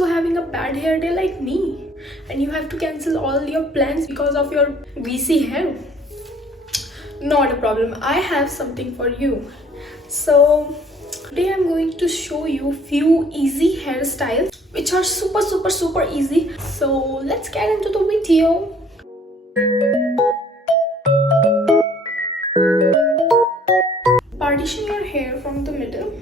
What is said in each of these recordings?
also having a bad hair day like me and you have to cancel all your plans because of your greasy hair? Not a problem, I have something for you. So today I'm going to show you few easy hairstyles which are super easy. So let's get into the video. Partition your hair from the middle.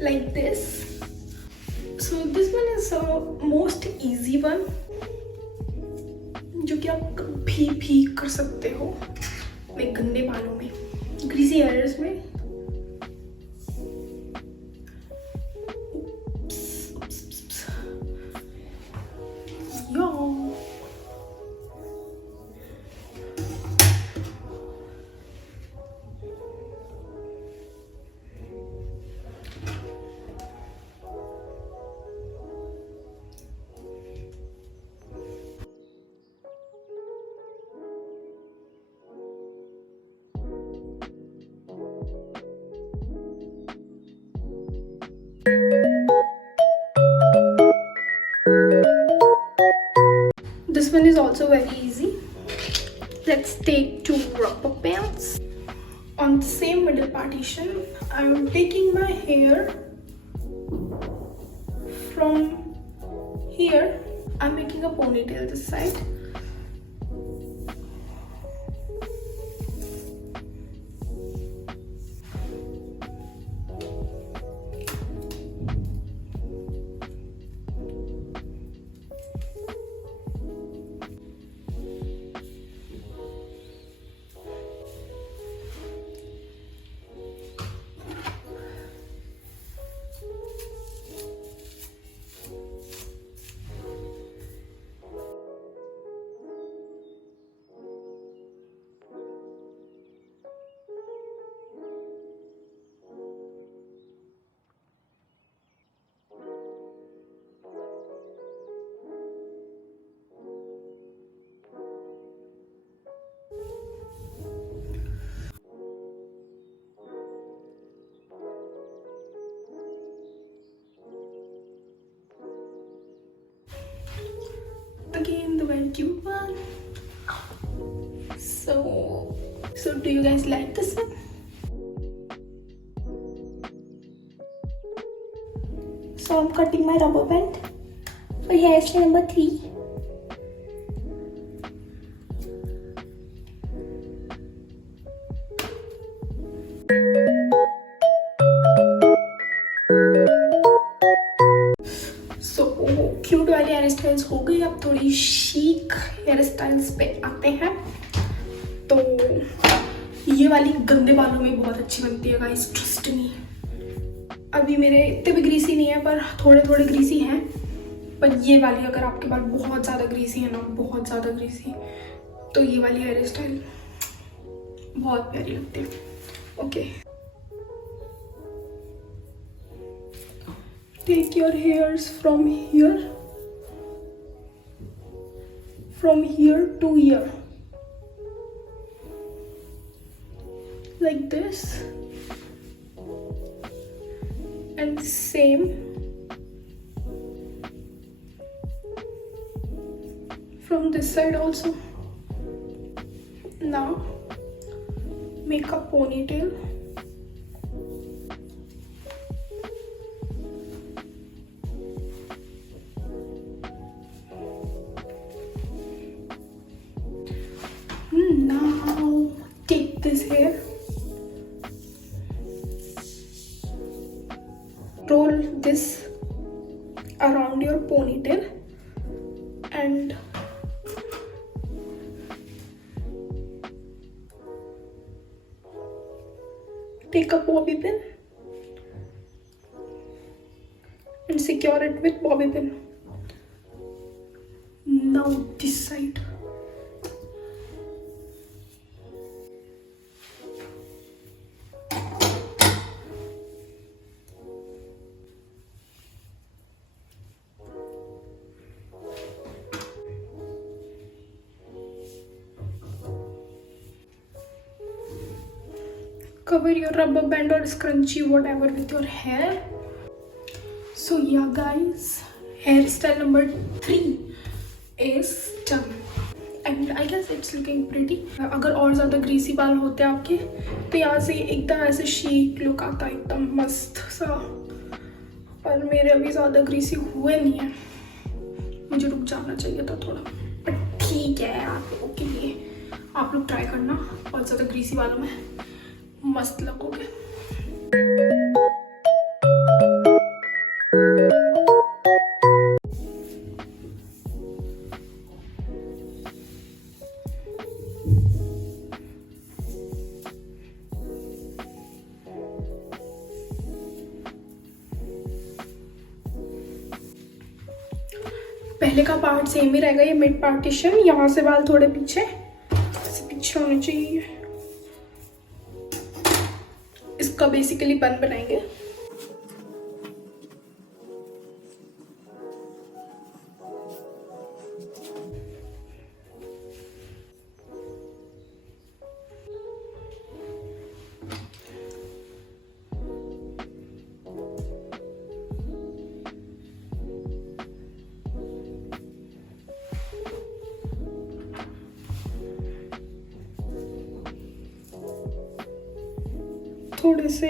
Like this. So this one is most easy one जो कि आप कभी भी कर सकते हो अपने गंदे बालों में, ग्रीसी हेयर्स में. यो This one is also very easy. Let's take two rubber bands. On the same middle partition, I'm taking my hair from here. I'm making a ponytail this side. Again, the very cute one. So do you guys like this one? So I'm cutting my rubber band for hairstyle number 3. Cute वाले hair styles हो गई. अब थोड़ी chic hair styles पे आते हैं. तो ये वाली गंदे बालों में बहुत अच्छी बनती है गाइस, ट्रस्ट मी. अभी मेरे इतने भी ग्रीसी नहीं है पर थोड़े ग्रीसी हैं. पर ये वाली अगर आपके बाल बहुत ज़्यादा ग्रीसी है ना, बहुत ज़्यादा ग्रीसी, तो ये वाली हेयर स्टाइल बहुत प्यारी लगती है. Okay, take your hairs from here to here, like this, and same from this side also. Now make a ponytail. Now take this hair, roll this around your ponytail and take a bobby pin and secure it with bobby pin. Now this side. cover your rubber band or scrunchie, whatever, with your hair. So yeah guys, hairstyle number 3 is done and I guess it's looking pretty. अगर और ज़्यादा greasy बाल होते आपके तो यहाँ से एकदम ऐसे शेक लुक आता है, एकदम मस्त सा, पर मेरे अभी ज़्यादा ग्रीसी हुए नहीं है, मुझे रुक जाना चाहिए था थोड़ा, बट ठीक है आप लोगों के लिए। आप लोग ट्राई करना, बहुत ज़्यादा ग्रीसी बालों में मस्त लगोगे। पहले का पार्ट सेम ही रहेगा, ये मिड पार्टीशन, यहाँ से बाल थोड़े पीछे होने चाहिए। इसका बेसिकली बन बनाएंगे। थोड़े से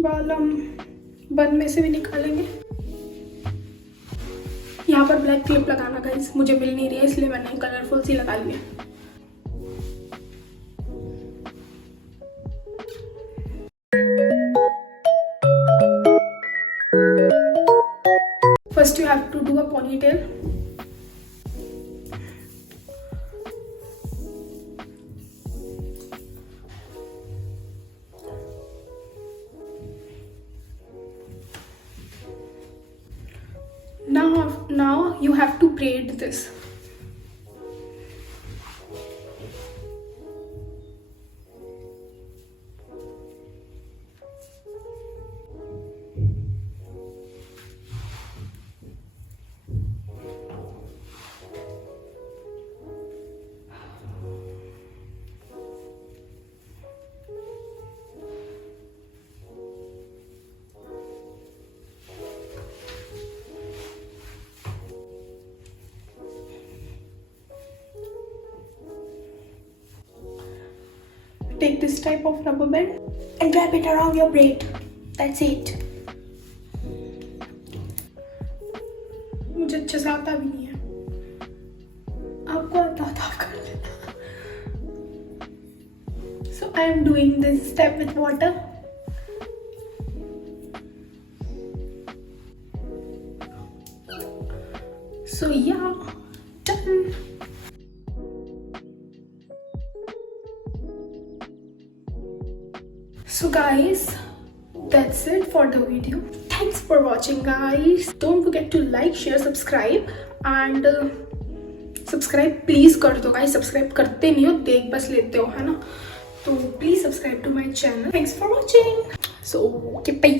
बाल हम बन में से भी निकालेंगे। यहाँ पर ब्लैक क्लिप लगाना गाइस, मुझे मिल नहीं रही है इसलिए मैंने कलरफुल सी लगा ली है। First you have to do a ponytail. Now you have to braid this. Take this type of rubber band and wrap it around your braid. That's it. मुझे अच्छे से आता भी नहीं है, आपको आता था कर लेना। So I am doing this step with water. So yeah, done. So guys, that's it for the video. Thanks for watching guys. Don't forget to like, share, subscribe and subscribe please कर दो guys. Subscribe करते नहीं हो, देख बस लेते हो, है ना? तो please subscribe to my channel. Thanks for watching. So okay, bye.